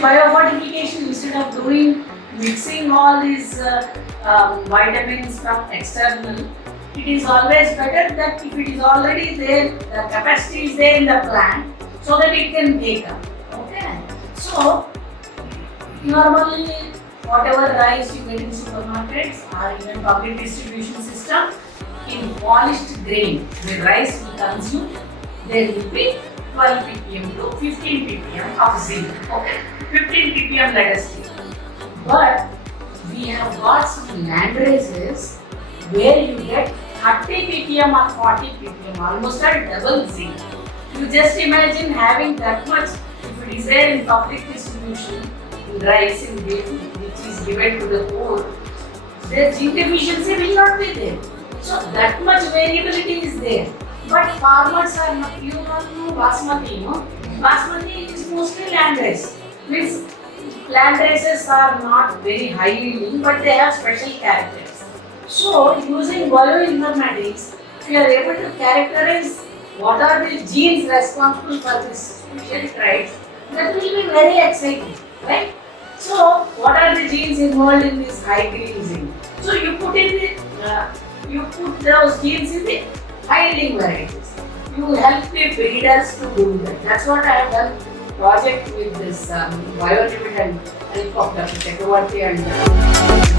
biofortification, instead of doing mixing all these vitamins from external, it is always better that if it is already there, the capacity is there in the plant, so that it can take up. Okay. So normally whatever rice you get in supermarkets or even public distribution system, in polished grain, the rice we consume, there will be 12 ppm to 15 ppm of zinc. Okay, 15 ppm let us take. But we have got some landraces where you get 30 ppm or 40 ppm, almost a double zinc. You just imagine having that much, if it is there in public distribution, in rice, in grain, which is given to the poor, their zinc deficiency will not be there. So that much variability is there. But farmers are not, you don't know basmati, no? Basmati is mostly landrace. Means landraces are not very high yielding, but they have special characters. So using bioinformatics, we are able to characterize what are the genes responsible for this special traits. That will be very exciting, right? So what are the genes involved in this high green zinc? So you put those genes in the high yielding varieties. You help the breeders to do that. That's what I have done project with this Bionivid and help of Dr. 𝐀𝐩𝐬𝐥𝐻𝐿 and